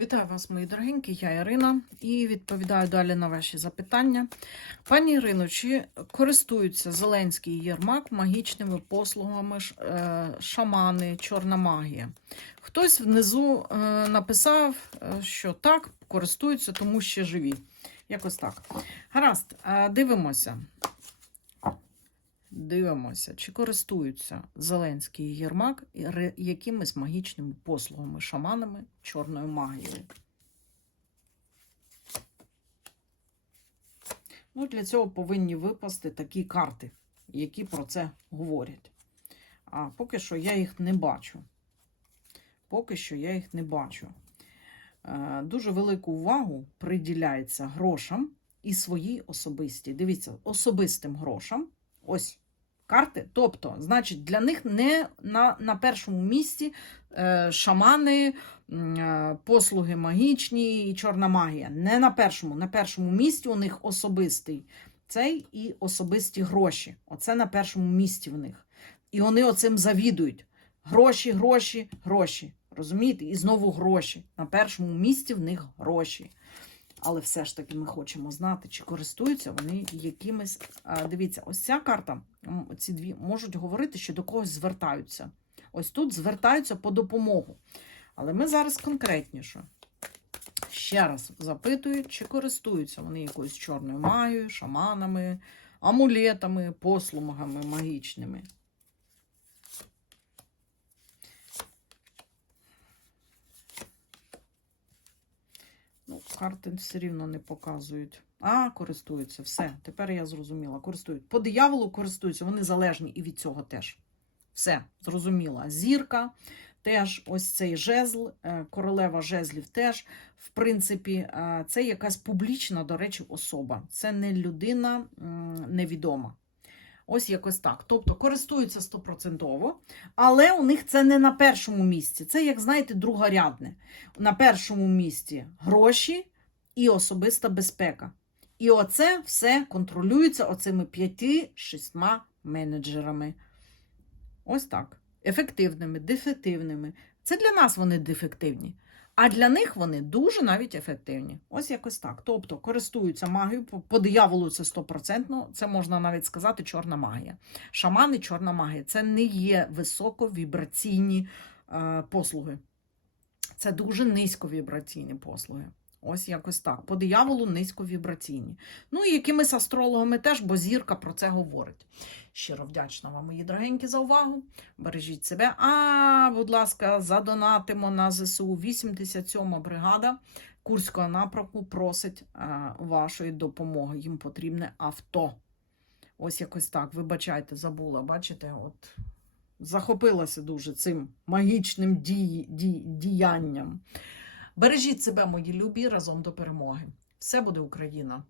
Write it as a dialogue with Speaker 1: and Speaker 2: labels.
Speaker 1: Вітаю вас, мої дорогенькі, я Ірина, і відповідаю далі на ваші запитання. Пані Ірино, чи користуються Зеленський і Єрмак магічними послугами е, шамани, чорна магія? Хтось внизу е, написав, е, що так, користуються, тому ще живі. Якось так. Гаразд, дивимося. Дивимося, чи користуються Зеленський і Єрмак якимись магічними послугами, шаманами, чорною магією. Ну, для цього повинні випасти такі карти, які про це говорять. А поки що я їх не бачу. Поки що я їх не бачу. Е, Дуже велику увагу приділяється грошам і своїй особисті. Дивіться, особистим грошам. Ось карти. Тобто, значить, для них не на, на першому місці е, шамани, е, послуги магічні і чорна магія. Не на першому. На першому місці у них особистий цей і особисті гроші. Оце на першому місці в них. І вони оцим завідують. Гроші, гроші, гроші. Розумієте? І знову гроші. На першому місці в них гроші. Але все ж таки ми хочемо знати, чи користуються вони якимись. Дивіться, ось ця карта, ці дві можуть говорити, що до когось звертаються. Ось тут звертаються по допомогу. Але ми зараз конкретніше. Ще раз запитую, чи користуються вони якоюсь чорною магією, шаманами, амулетами, послугами магічними. Ну, карти все рівно не показують. А, користуються. Все, тепер я зрозуміла. Користують. По дияволу користуються, вони залежні і від цього теж. Все, зрозуміла. Зірка теж, ось цей жезл, е, королева жезлів теж. В принципі, е, це якась публічна, до речі, особа. Це не людина невідома. Ось якось так. Тобто користуються стопроцентово, але у них це не на першому місці. Це, як знаєте, другорядне. На першому місці гроші і особиста безпека. І оце все контролюється оцими п'яти-шістьма менеджерами. Ось так. Ефективними, дефективними. Це для нас вони дефективні. А для них вони дуже навіть ефективні. Ось якось так. Тобто користуються магією, по, по дияволу це стопроцентно, це можна навіть сказати чорна магія. Шамани, чорна магія. Це не є високовібраційні е, послуги. Це дуже низьковібраційні послуги. Ось якось так. По дияволу низьковібраційні. Ну і якимись астрологами теж, бо зірка про це говорить. Щиро вдячна вам, мої дорогенькі, за увагу. Бережіть себе. А, будь ласка, задонатимо на ЗСУ 87-ма бригада Курського напрямку просить а, вашої допомоги. Їм потрібне авто. Ось якось так. Вибачайте, забула. Бачите, от захопилася дуже цим магічним дій, дій, діянням. Бережіть себе, мої любі, разом до перемоги. Все буде Україна!